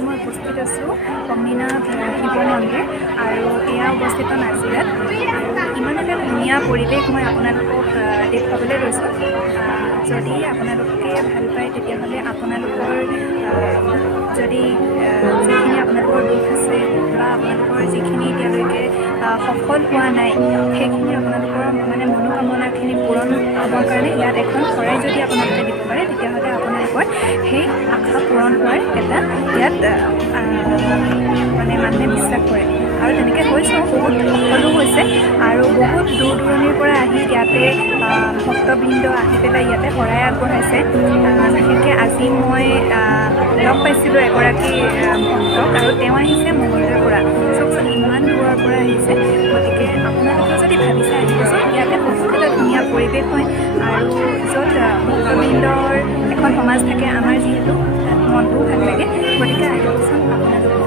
আজি মই উপস্থিত আছোঁ অগ্নিনাথ শিৱ মন্দিৰ আৰু এয়া অৱস্থিত নাজিৰাত। ইমান এটা ধুনীয়া পৰিৱেশ মই আপোনালোকক দেখুৱাবলৈ লৈছোঁ। যদি আপোনালোকে ভাল পায় তেতিয়াহ'লে আপোনালোকৰ যদি যিখিনি আপোনালোকৰ দুখ আছে বা আপোনালোকৰ যিখিনি এতিয়ালৈকে সফল হোৱা নাই সেইখিনি আপোনালোকৰ মানে মনোকামনাখিনি পূৰণ হ'বৰ কাৰণে ইয়াত এখন শৰাই যদি আপোনালোকে দিব পাৰে তেতিয়াহ'লে আপোনালোকৰ সেই আশা পূৰণ হোৱাৰ এটা ইয়াত মানে মানুহে বিশ্বাস কৰে আৰু তেনেকৈ হৈছেও, বহুত সফলো হৈছে আৰু বহুত দূৰ দূৰণিৰ পৰা আহি ইয়াতে ভক্তবৃন্দ আহি পেলাই ইয়াতে শৰাই আগবঢ়াইছে। বিশেষকৈ আজি মই লগ পাইছিলোঁ এগৰাকী ভক্তক আৰু তেওঁ আহিছে মঙলদৈৰ পৰা। চাওকচোন ইমান দূৰৰ পৰা আহিছে। গতিকে আপোনালোকে যদি ভাবিছে আহিবচোন, ইয়াতে বহুত এটা ধুনীয়া পৰিৱেশ হয় আৰু য'ত ভক্তবৃন্দৰ এখন সমাজ থাকে, আমাৰ যিহেতু মনটোও ভাল লাগে। গতিকে আহিবচোন আপোনালোক।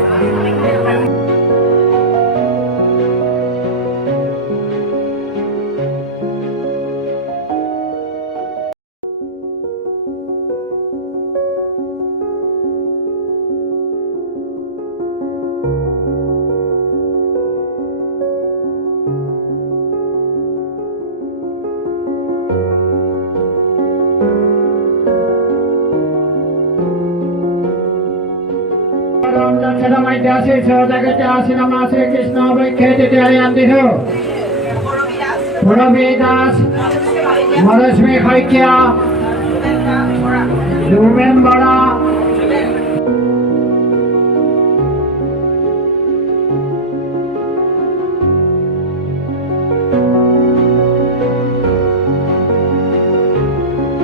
Puravi Das, Marashmi Khaikia, Lumen Bara,